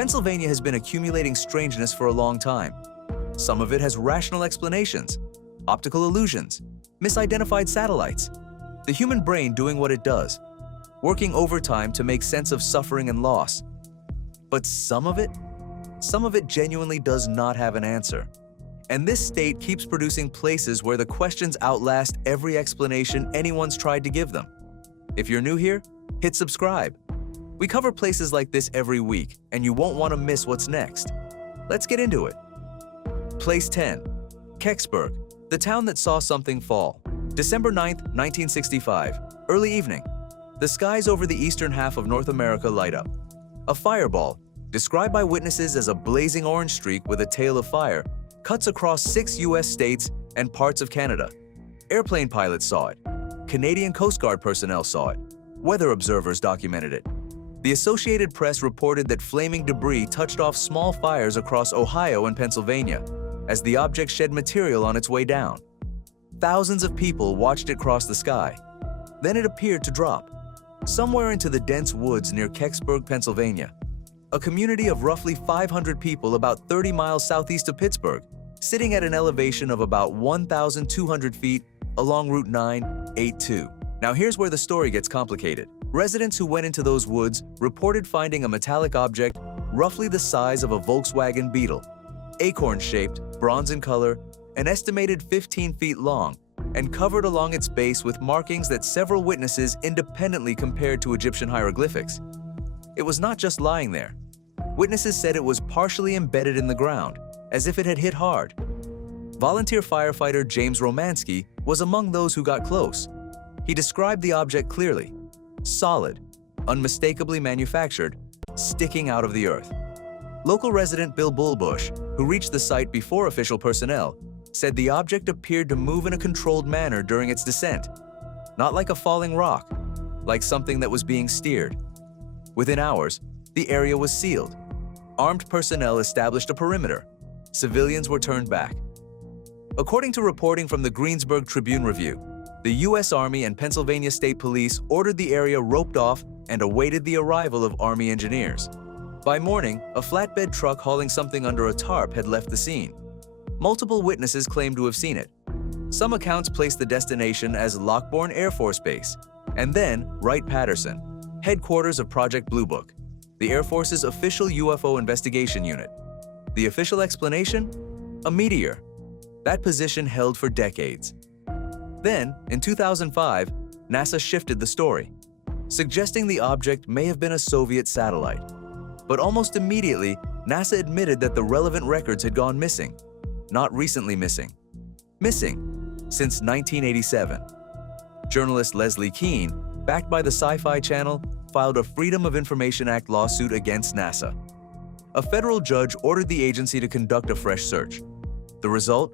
Pennsylvania has been accumulating strangeness for a long time. Some of it has rational explanations, optical illusions, misidentified satellites, the human brain doing what it does, working overtime to make sense of suffering and loss. But some of it genuinely does not have an answer. And this state keeps producing places where the questions outlast every explanation anyone's tried to give them. If you're new here, hit subscribe. We cover places like this every week, and you won't want to miss what's next. Let's get into it. Place 10. Kecksburg, the town that saw something fall. December 9, 1965, early evening. The skies over the eastern half of North America light up. A fireball, described by witnesses as a blazing orange streak with a tail of fire, cuts across 6 U.S. states and parts of Canada. Airplane pilots saw it. Canadian Coast Guard personnel saw it. Weather observers documented it. The Associated Press reported that flaming debris touched off small fires across Ohio and Pennsylvania as the object shed material on its way down. Thousands of people watched it cross the sky. Then it appeared to drop, somewhere into the dense woods near Kecksburg, Pennsylvania, a community of roughly 500 people about 30 miles southeast of Pittsburgh, sitting at an elevation of about 1,200 feet along Route 982. Now here's where the story gets complicated. Residents who went into those woods reported finding a metallic object roughly the size of a Volkswagen Beetle, acorn-shaped, bronze in color, an estimated 15 feet long, and covered along its base with markings that several witnesses independently compared to Egyptian hieroglyphics. It was not just lying there. Witnesses said it was partially embedded in the ground, as if it had hit hard. Volunteer firefighter James Romansky was among those who got close. He described the object clearly: solid, unmistakably manufactured, sticking out of the earth. Local resident Bill Bullbush, who reached the site before official personnel, said the object appeared to move in a controlled manner during its descent, not like a falling rock, like something that was being steered. Within hours, the area was sealed. Armed personnel established a perimeter. Civilians were turned back. According to reporting from the Greensburg Tribune-Review, the U.S. Army and Pennsylvania State Police ordered the area roped off and awaited the arrival of Army engineers. By morning, a flatbed truck hauling something under a tarp had left the scene. Multiple witnesses claimed to have seen it. Some accounts placed the destination as Lockbourne Air Force Base, and then Wright-Patterson, headquarters of Project Blue Book, the Air Force's official UFO investigation unit. The official explanation? A meteor. That position held for decades. Then, in 2005, NASA shifted the story, suggesting the object may have been a Soviet satellite. But almost immediately, NASA admitted that the relevant records had gone missing. Not recently missing. Missing since 1987. Journalist Leslie Keane, backed by the Sci-Fi Channel, filed a Freedom of Information Act lawsuit against NASA. A federal judge ordered the agency to conduct a fresh search. The result?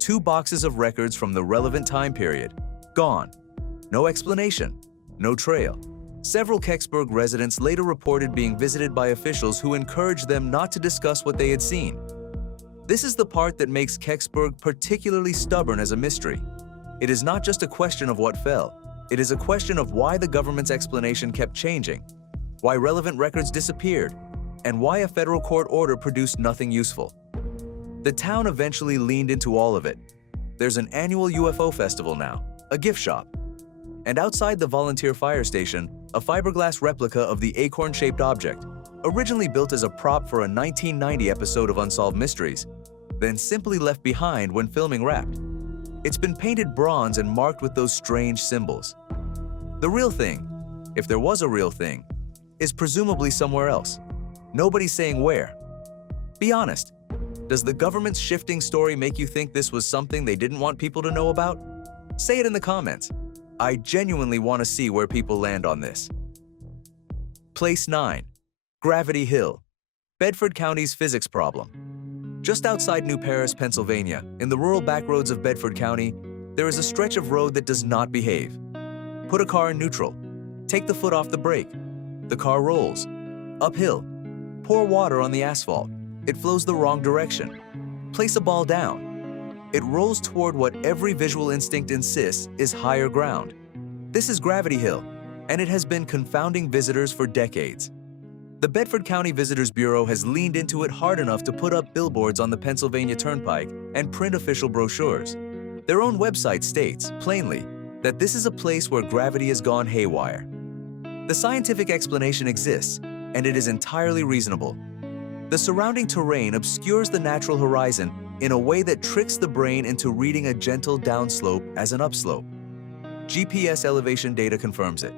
2 boxes of records from the relevant time period. Gone. No explanation. No trail. Several Kecksburg residents later reported being visited by officials who encouraged them not to discuss what they had seen. This is the part that makes Kecksburg particularly stubborn as a mystery. It is not just a question of what fell. It is a question of why the government's explanation kept changing, why relevant records disappeared, and why a federal court order produced nothing useful. The town eventually leaned into all of it. There's an annual UFO festival now, a gift shop. And outside the volunteer fire station, a fiberglass replica of the acorn-shaped object, originally built as a prop for a 1990 episode of Unsolved Mysteries, then simply left behind when filming Wrapped. It's been painted bronze and marked with those strange symbols. The real thing, if there was a real thing, is presumably somewhere else. Nobody's saying where. Be honest. Does the government's shifting story make you think this was something they didn't want people to know about? Say it in the comments. I genuinely want to see where people land on this. Place 9. Gravity Hill, Bedford County's physics problem. Just outside New Paris, Pennsylvania, in the rural backroads of Bedford County, there is a stretch of road that does not behave. Put a car in neutral. Take the foot off the brake. The car rolls. Uphill. Pour water on the asphalt. It flows the wrong direction. Place a ball down. It rolls toward what every visual instinct insists is higher ground. This is Gravity Hill, and it has been confounding visitors for decades. The Bedford County Visitors Bureau has leaned into it hard enough to put up billboards on the Pennsylvania Turnpike and print official brochures. Their own website states, plainly, that this is a place where gravity has gone haywire. The scientific explanation exists, and it is entirely reasonable. The surrounding terrain obscures the natural horizon in a way that tricks the brain into reading a gentle downslope as an upslope. GPS elevation data confirms it.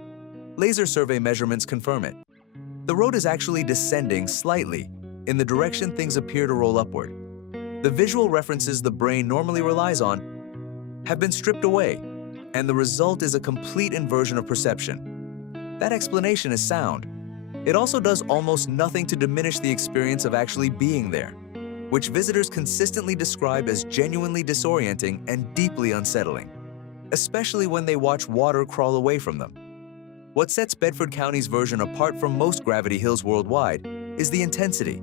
Laser survey measurements confirm it. The road is actually descending slightly in the direction things appear to roll upward. The visual references the brain normally relies on have been stripped away, and the result is a complete inversion of perception. That explanation is sound. It also does almost nothing to diminish the experience of actually being there, which visitors consistently describe as genuinely disorienting and deeply unsettling, especially when they watch water crawl away from them. What sets Bedford County's version apart from most gravity hills worldwide is the intensity.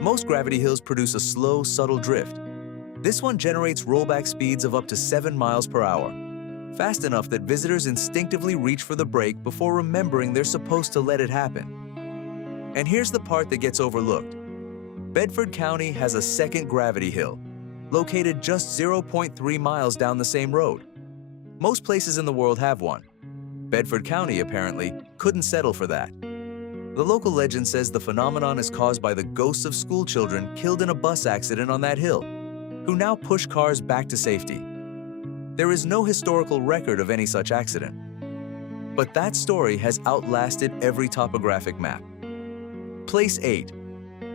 Most gravity hills produce a slow, subtle drift. This one generates rollback speeds of up to 7 miles per hour, fast enough that visitors instinctively reach for the brake before remembering they're supposed to let it happen. And here's the part that gets overlooked. Bedford County has a second gravity hill, located just 0.3 miles down the same road. Most places in the world have one. Bedford County, apparently, couldn't settle for that. The local legend says the phenomenon is caused by the ghosts of school children killed in a bus accident on that hill, who now push cars back to safety. There is no historical record of any such accident. But that story has outlasted every topographic map. Place 8.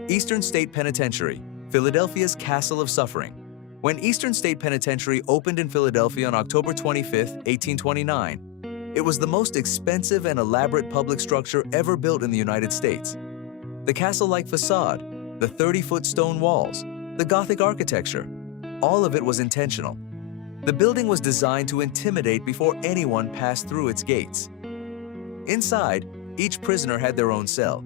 Eastern State Penitentiary, Philadelphia's Castle of Suffering. When Eastern State Penitentiary opened in Philadelphia on October 25, 1829, it was the most expensive and elaborate public structure ever built in the United States. The castle-like facade, the 30-foot stone walls, the Gothic architecture, all of it was intentional. The building was designed to intimidate before anyone passed through its gates. Inside, each prisoner had their own cell,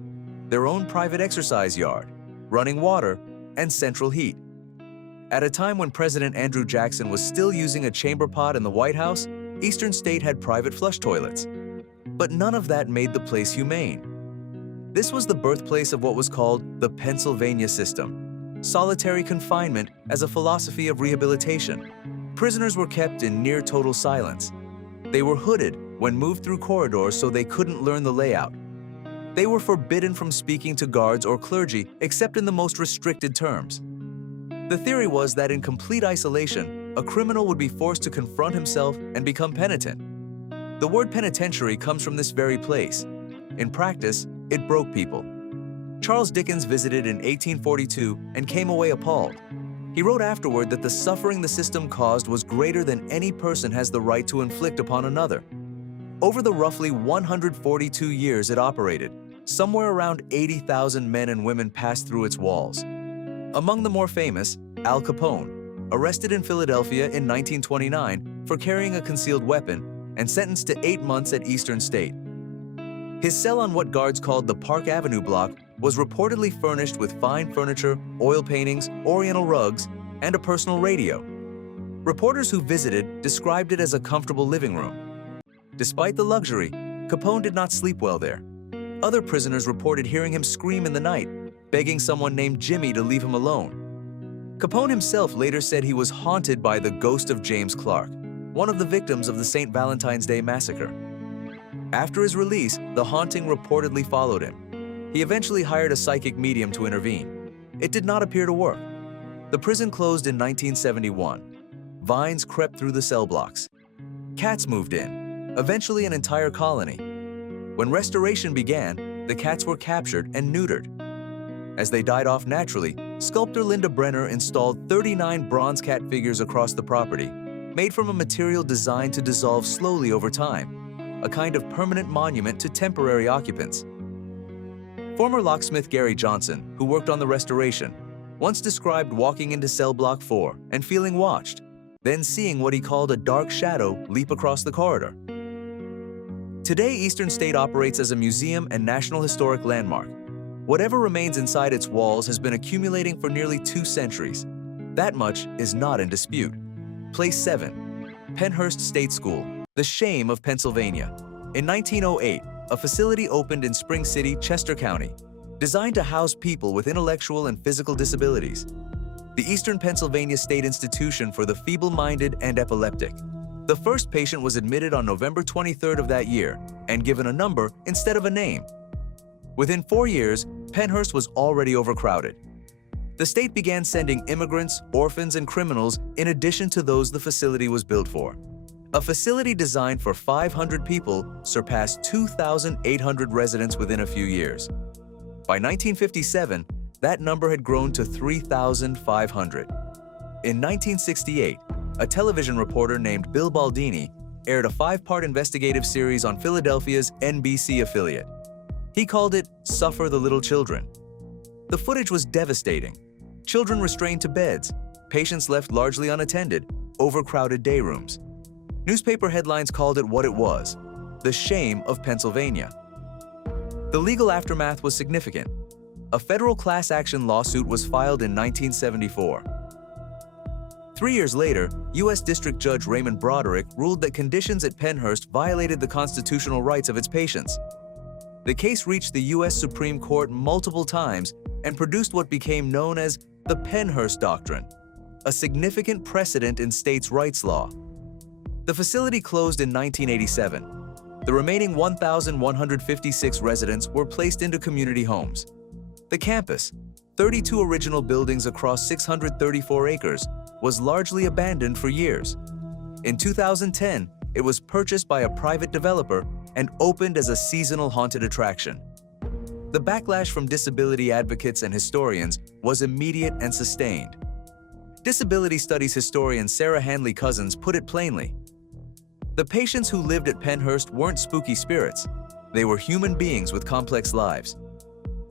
their own private exercise yard, running water, and central heat. At a time when President Andrew Jackson was still using a chamber pot in the White House, Eastern State had private flush toilets. But none of that made the place humane. This was the birthplace of what was called the Pennsylvania system, solitary confinement as a philosophy of rehabilitation. Prisoners were kept in near total silence. They were hooded when moved through corridors so they couldn't learn the layout. They were forbidden from speaking to guards or clergy except in the most restricted terms. The theory was that in complete isolation, a criminal would be forced to confront himself and become penitent. The word penitentiary comes from this very place. In practice, it broke people. Charles Dickens visited in 1842 and came away appalled. He wrote afterward that the suffering the system caused was greater than any person has the right to inflict upon another. Over the roughly 142 years it operated, somewhere around 80,000 men and women passed through its walls. Among the more famous, Al Capone, arrested in Philadelphia in 1929 for carrying a concealed weapon and sentenced to 8 months at Eastern State. His cell on what guards called the Park Avenue block was reportedly furnished with fine furniture, oil paintings, oriental rugs, and a personal radio. Reporters who visited described it as a comfortable living room. Despite the luxury, Capone did not sleep well there. Other prisoners reported hearing him scream in the night, begging someone named Jimmy to leave him alone. Capone himself later said he was haunted by the ghost of James Clark, one of the victims of the St. Valentine's Day massacre. After his release, the haunting reportedly followed him. He eventually hired a psychic medium to intervene. It did not appear to work. The prison closed in 1971. Vines crept through the cell blocks. Cats moved in, eventually an entire colony. When restoration began, the cats were captured and neutered. As they died off naturally, sculptor Linda Brenner installed 39 bronze cat figures across the property, made from a material designed to dissolve slowly over time, a kind of permanent monument to temporary occupants. Former locksmith Gary Johnson, who worked on the restoration, once described walking into cell block 4 and feeling watched, then seeing what he called a dark shadow leap across the corridor. Today, Eastern State operates as a museum and National Historic Landmark. Whatever remains inside its walls has been accumulating for nearly 2 centuries. That much is not in dispute. Place 7. Penhurst State School, the shame of Pennsylvania. In 1908, a facility opened in Spring City, Chester County, designed to house people with intellectual and physical disabilities. The Eastern Pennsylvania State Institution for the Feeble-Minded and Epileptic. The first patient was admitted on November 23rd of that year and given a number instead of a name. Within 4 years, Pennhurst was already overcrowded. The state began sending immigrants, orphans, and criminals in addition to those the facility was built for. A facility designed for 500 people surpassed 2,800 residents within a few years. By 1957, that number had grown to 3,500. In 1968, a television reporter named Bill Baldini aired a 5-part investigative series on Philadelphia's NBC affiliate. He called it "Suffer the Little Children." The footage was devastating. Children restrained to beds, patients left largely unattended, overcrowded day rooms. Newspaper headlines called it what it was: the shame of Pennsylvania. The legal aftermath was significant. A federal class action lawsuit was filed in 1974. 3 years later, U.S. District Judge Raymond Broderick ruled that conditions at Pennhurst violated the constitutional rights of its patients. The case reached the U.S. Supreme Court multiple times and produced what became known as the Pennhurst Doctrine, a significant precedent in states' rights law. The facility closed in 1987. The remaining 1,156 residents were placed into community homes. The campus, 32 original buildings across 634 acres, was largely abandoned for years. In 2010, it was purchased by a private developer and opened as a seasonal haunted attraction. The backlash from disability advocates and historians was immediate and sustained. Disability studies historian Sarah Handley Cousins put it plainly: the patients who lived at Pennhurst weren't spooky spirits. They were human beings with complex lives.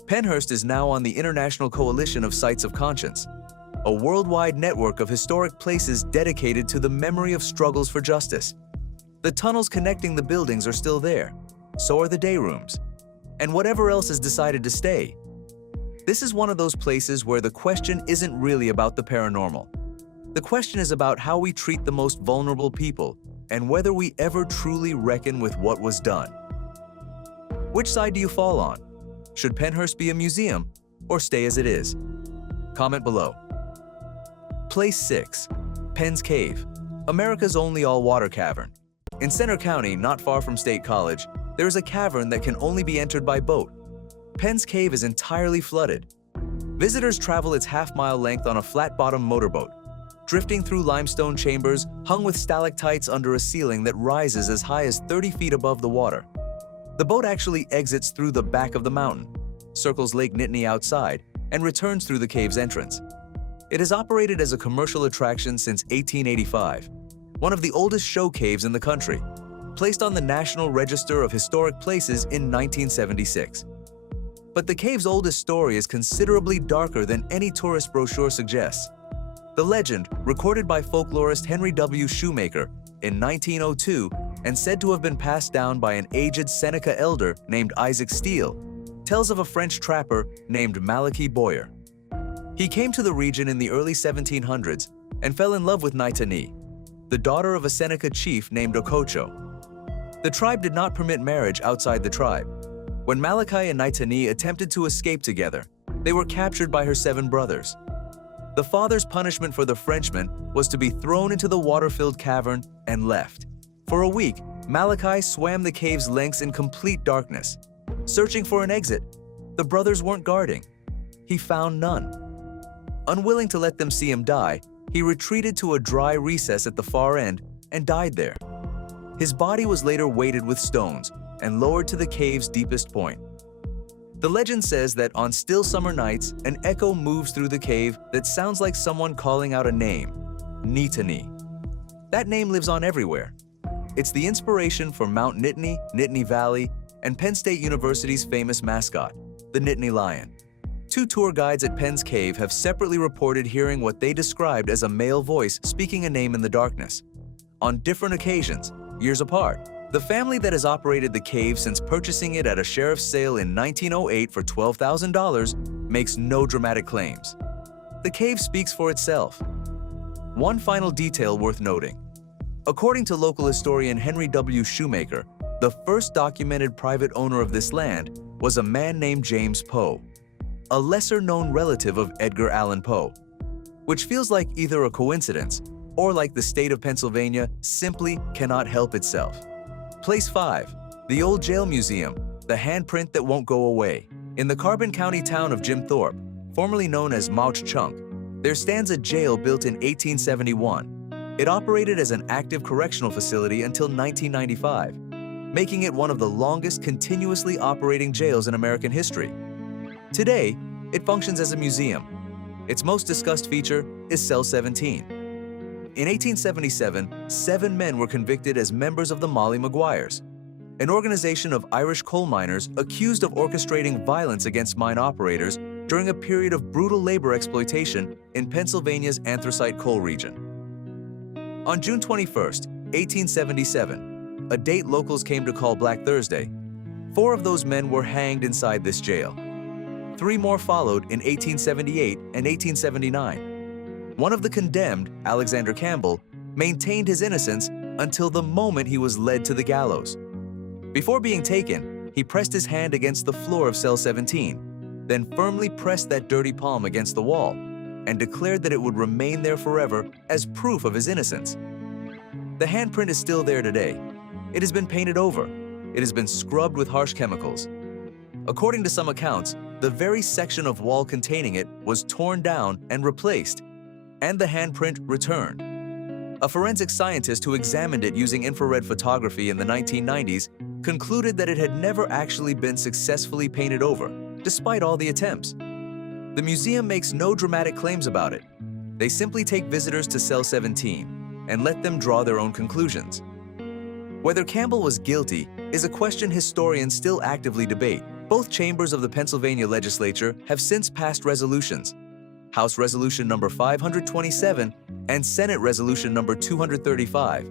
Pennhurst is now on the International Coalition of Sites of Conscience, a worldwide network of historic places dedicated to the memory of struggles for justice. The tunnels connecting the buildings are still there. So are the day rooms. And whatever else is decided to stay. This is one of those places where the question isn't really about the paranormal. The question is about how we treat the most vulnerable people and whether we ever truly reckon with what was done. Which side do you fall on? Should Pennhurst be a museum or stay as it is? Comment below. Place 6. Penn's Cave, America's only all-water cavern. In Center County, not far from State College, there is a cavern that can only be entered by boat. Penn's Cave is entirely flooded. Visitors travel its half-mile length on a flat-bottom motorboat, drifting through limestone chambers hung with stalactites under a ceiling that rises as high as 30 feet above the water. The boat actually exits through the back of the mountain, circles Lake Nittany outside, and returns through the cave's entrance. It has operated as a commercial attraction since 1885, one of the oldest show caves in the country, placed on the National Register of Historic Places in 1976. But the cave's oldest story is considerably darker than any tourist brochure suggests. The legend, recorded by folklorist Henry W. Shoemaker in 1902 and said to have been passed down by an aged Seneca elder named Isaac Steele, tells of a French trapper named Malachi Boyer. He came to the region in the early 1700s and fell in love with Nittany, the daughter of a Seneca chief named Okocho. The tribe did not permit marriage outside the tribe. When Malachi and Nittany attempted to escape together, they were captured by her 7 brothers. The father's punishment for the Frenchman was to be thrown into the water-filled cavern and left. For a week, Malachi swam the cave's lengths in complete darkness, searching for an exit. The brothers weren't guarding. He found none. Unwilling to let them see him die, he retreated to a dry recess at the far end and died there. His body was later weighted with stones and lowered to the cave's deepest point. The legend says that on still summer nights, an echo moves through the cave that sounds like someone calling out a name: Nittany. That name lives on everywhere. It's the inspiration for Mount Nittany, Nittany Valley, and Penn State University's famous mascot, the Nittany Lion. 2 tour guides at Penn's Cave have separately reported hearing what they described as a male voice speaking a name in the darkness. On different occasions, years apart, the family that has operated the cave since purchasing it at a sheriff's sale in 1908 for $12,000 makes no dramatic claims. The cave speaks for itself. One final detail worth noting. According to local historian Henry W. Shoemaker, the first documented private owner of this land was a man named James Poe, a lesser-known relative of Edgar Allan Poe, which feels like either a coincidence or like the state of Pennsylvania simply cannot help itself. Place 5. The Old Jail Museum, the handprint that won't go away. In the Carbon County town of Jim Thorpe, formerly known as Mauch Chunk, there stands a jail built in 1871. It operated as an active correctional facility until 1995, making it one of the longest continuously operating jails in American history. Today, it functions as a museum. Its most discussed feature is Cell 17. In 1877, 7 men were convicted as members of the Molly Maguires, an organization of Irish coal miners accused of orchestrating violence against mine operators during a period of brutal labor exploitation in Pennsylvania's anthracite coal region. On June 21, 1877, a date locals came to call Black Thursday, 4 of those men were hanged inside this jail. 3 more followed in 1878 and 1879. One of the condemned, Alexander Campbell, maintained his innocence until the moment he was led to the gallows. Before being taken, he pressed his hand against the floor of Cell 17, then firmly pressed that dirty palm against the wall and declared that it would remain there forever as proof of his innocence. The handprint is still there today. It has been painted over. It has been scrubbed with harsh chemicals. According to some accounts, the very section of wall containing it was torn down and replaced, and the handprint returned. A forensic scientist who examined it using infrared photography in the 1990s concluded that it had never actually been successfully painted over, despite all the attempts. The museum makes no dramatic claims about it. They simply take visitors to Cell 17 and let them draw their own conclusions. Whether Campbell was guilty is a question historians still actively debate. Both chambers of the Pennsylvania legislature have since passed resolutions, House Resolution number 527 and Senate Resolution number 235,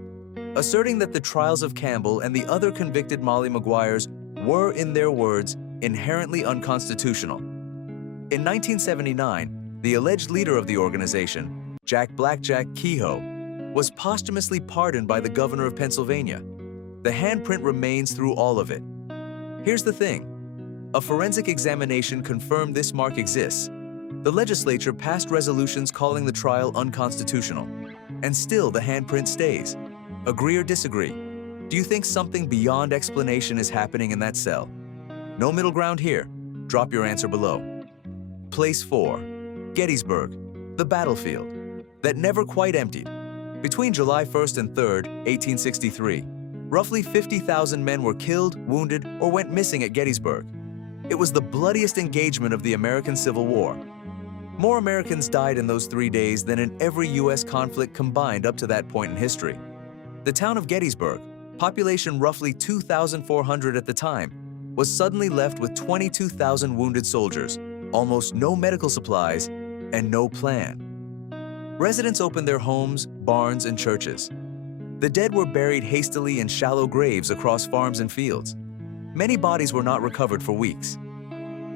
asserting that the trials of Campbell and the other convicted Molly Maguires were, in their words, inherently unconstitutional. In 1979, the alleged leader of the organization, Jack Blackjack Kehoe, was posthumously pardoned by the governor of Pennsylvania. The handprint remains through all of it. Here's the thing. A forensic examination confirmed this mark exists. The legislature passed resolutions calling the trial unconstitutional, and still the handprint stays. Agree or disagree? Do you think something beyond explanation is happening in that cell? No middle ground here. Drop your answer below. Place 4. Gettysburg, the battlefield that never quite emptied. Between July 1st and 3rd, 1863, roughly 50,000 men were killed, wounded, or went missing at Gettysburg. It was the bloodiest engagement of the American Civil War. More Americans died in those 3 days than in every U.S. conflict combined up to that point in history. The town of Gettysburg, population roughly 2,400 at the time, was suddenly left with 22,000 wounded soldiers, almost no medical supplies, and no plan. Residents opened their homes, barns, and churches. The dead were buried hastily in shallow graves across farms and fields. Many bodies were not recovered for weeks.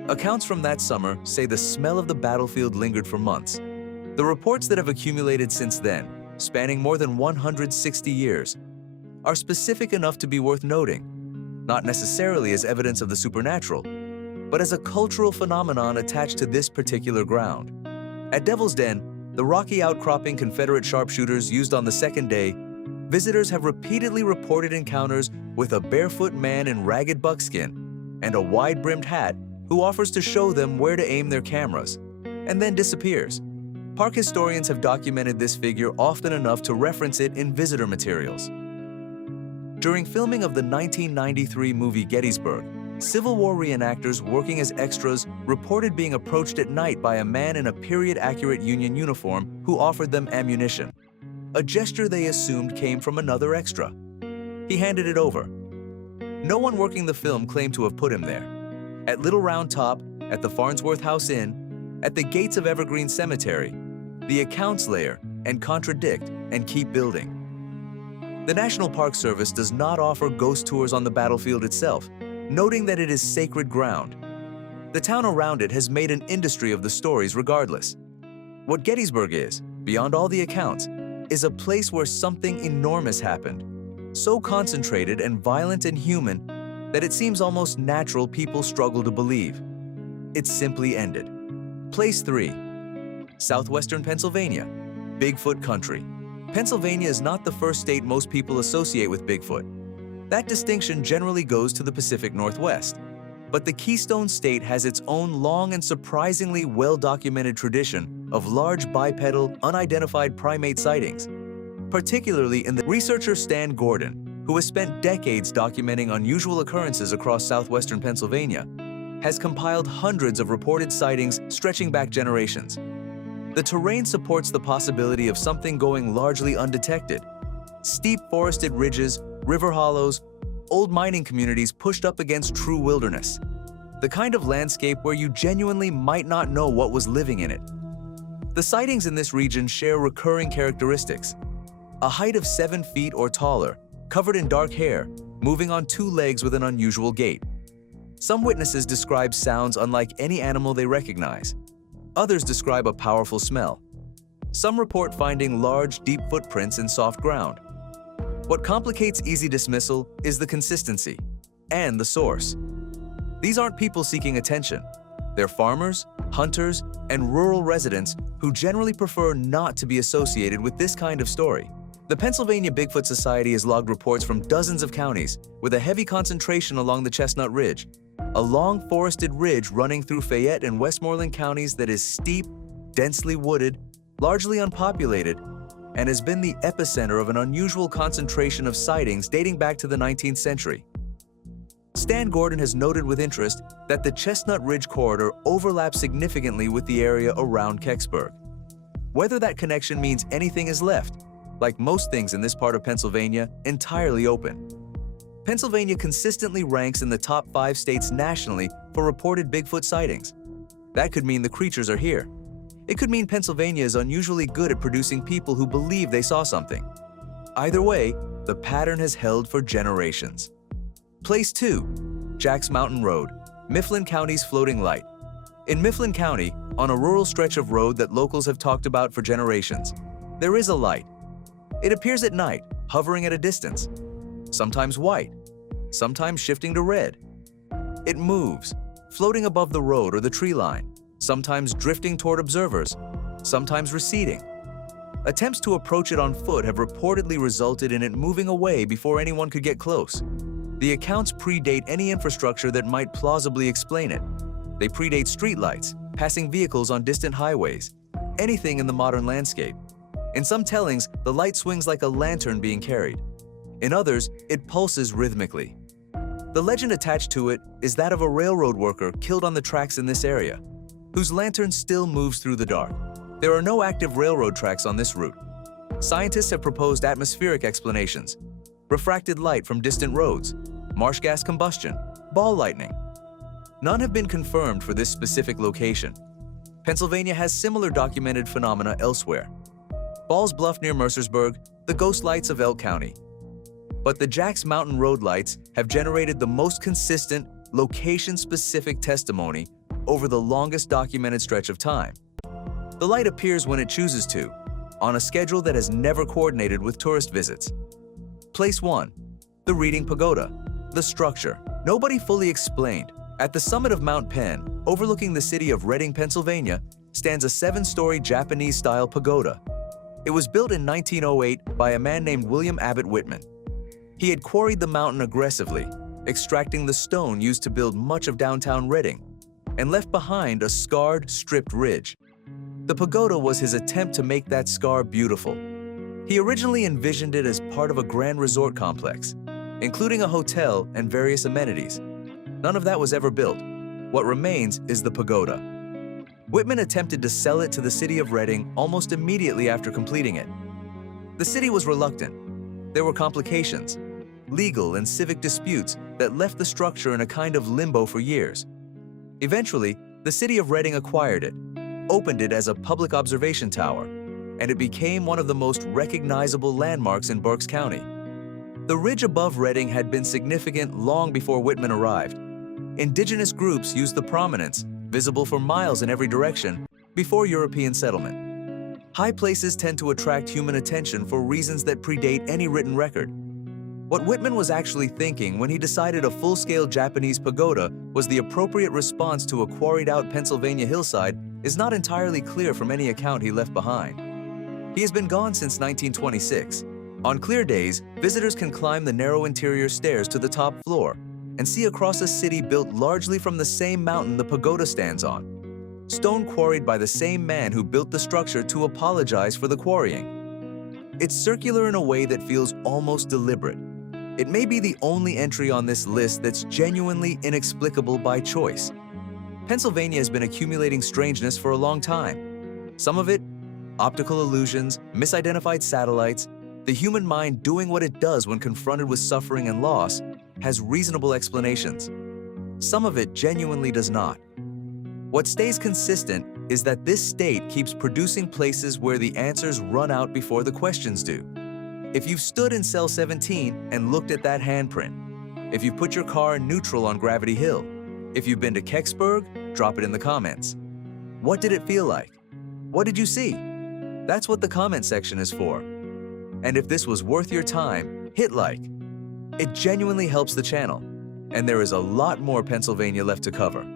Accounts from that summer say the smell of the battlefield lingered for months. The reports that have accumulated since then, spanning more than 160 years, are specific enough to be worth noting, not necessarily as evidence of the supernatural, but as a cultural phenomenon attached to this particular ground. At Devil's Den, the rocky outcropping Confederate sharpshooters used on the second day, visitors have repeatedly reported encounters with a barefoot man in ragged buckskin and a wide-brimmed hat who offers to show them where to aim their cameras, and then disappears. Park historians have documented this figure often enough to reference it in visitor materials. During filming of the 1993 movie Gettysburg, Civil War reenactors working as extras reported being approached at night by a man in a period-accurate Union uniform who offered them ammunition, a gesture they assumed came from another extra. He handed it over. No one working the film claimed to have put him there. At Little Round Top, at the Farnsworth House Inn, at the gates of Evergreen Cemetery, the accounts layer and contradict and keep building. The National Park Service does not offer ghost tours on the battlefield itself, noting that it is sacred ground. The town around it has made an industry of the stories regardless. What Gettysburg is, beyond all the accounts, is a place where something enormous happened, so concentrated and violent and human that it seems almost natural people struggle to believe. It simply ended. Place 3. Southwestern Pennsylvania, Bigfoot country. Pennsylvania is not the first state most people associate with Bigfoot. That distinction generally goes to the Pacific Northwest. But the Keystone State has its own long and surprisingly well-documented tradition of large bipedal, unidentified primate sightings, particularly in the researcher Stan Gordon, who has spent decades documenting unusual occurrences across southwestern Pennsylvania, has compiled hundreds of reported sightings stretching back generations. The terrain supports the possibility of something going largely undetected. Steep forested ridges, river hollows, old mining communities pushed up against true wilderness. The kind of landscape where you genuinely might not know what was living in it. The sightings in this region share recurring characteristics. A height of 7 feet or taller, covered in dark hair, moving on 2 legs with an unusual gait. Some witnesses describe sounds unlike any animal they recognize. Others describe a powerful smell. Some report finding large, deep footprints in soft ground. What complicates easy dismissal is the consistency and the source. These aren't people seeking attention. They're farmers, hunters, and rural residents who generally prefer not to be associated with this kind of story. The Pennsylvania Bigfoot Society has logged reports from dozens of counties, with a heavy concentration along the Chestnut Ridge, a long forested ridge running through Fayette and Westmoreland counties that is steep, densely wooded, largely unpopulated, and has been the epicenter of an unusual concentration of sightings dating back to the 19th century. Stan Gordon has noted with interest that the Chestnut Ridge corridor overlaps significantly with the area around Kecksburg. Whether that connection means anything is left, like most things in this part of Pennsylvania, entirely open. Pennsylvania consistently ranks in the top 5 states nationally for reported Bigfoot sightings. That could mean the creatures are here. It could mean Pennsylvania is unusually good at producing people who believe they saw something. Either way, the pattern has held for generations. Place 2. Jack's Mountain Road, Mifflin County's floating light. In Mifflin County, on a rural stretch of road that locals have talked about for generations, there is a light. It appears at night, hovering at a distance, sometimes white, sometimes shifting to red. It moves, floating above the road or the tree line, sometimes drifting toward observers, sometimes receding. Attempts to approach it on foot have reportedly resulted in it moving away before anyone could get close. The accounts predate any infrastructure that might plausibly explain it. They predate streetlights, passing vehicles on distant highways, anything in the modern landscape. In some tellings, the light swings like a lantern being carried. In others, it pulses rhythmically. The legend attached to it is that of a railroad worker killed on the tracks in this area, whose lantern still moves through the dark. There are no active railroad tracks on this route. Scientists have proposed atmospheric explanations: refracted light from distant roads, marsh gas combustion, ball lightning. None have been confirmed for this specific location. Pennsylvania has similar documented phenomena elsewhere. Ball's Bluff near Mercersburg, the ghost lights of Elk County. But the Jack's Mountain Road lights have generated the most consistent, location-specific testimony over the longest documented stretch of time. The light appears when it chooses to, on a schedule that has never coordinated with tourist visits. Place 1. The Reading Pagoda. The structure, nobody fully explained. At the summit of Mount Penn, overlooking the city of Reading, Pennsylvania, stands a 7-story Japanese-style pagoda. It was built in 1908 by a man named William Abbott Whitman. He had quarried the mountain aggressively, extracting the stone used to build much of downtown Reading, and left behind a scarred, stripped ridge. The pagoda was his attempt to make that scar beautiful. He originally envisioned it as part of a grand resort complex, including a hotel and various amenities. None of that was ever built. What remains is the pagoda. Whitman attempted to sell it to the city of Reading almost immediately after completing it. The city was reluctant. There were complications, legal and civic disputes that left the structure in a kind of limbo for years. Eventually, the city of Reading acquired it, opened it as a public observation tower, and it became one of the most recognizable landmarks in Berks County. The ridge above Reading had been significant long before Whitman arrived. Indigenous groups used the prominence, visible for miles in every direction, before European settlement. High places tend to attract human attention for reasons that predate any written record. What Whitman was actually thinking when he decided a full-scale Japanese pagoda was the appropriate response to a quarried-out Pennsylvania hillside is not entirely clear from any account he left behind. He has been gone since 1926. On clear days, visitors can climb the narrow interior stairs to the top floor and see across a city built largely from the same mountain the pagoda stands on, stone quarried by the same man who built the structure to apologize for the quarrying. It's circular in a way that feels almost deliberate. It may be the only entry on this list that's genuinely inexplicable by choice. Pennsylvania has been accumulating strangeness for a long time. Some of it, optical illusions, misidentified satellites, the human mind doing what it does when confronted with suffering and loss, has reasonable explanations. Some of it genuinely does not. What stays consistent is that this state keeps producing places where the answers run out before the questions do. If you've stood in cell 17 and looked at that handprint, if you've put your car in neutral on Gravity Hill, if you've been to Kecksburg, drop it in the comments. What did it feel like? What did you see? That's what the comment section is for. And if this was worth your time, hit like. It genuinely helps the channel, and there is a lot more Pennsylvania left to cover.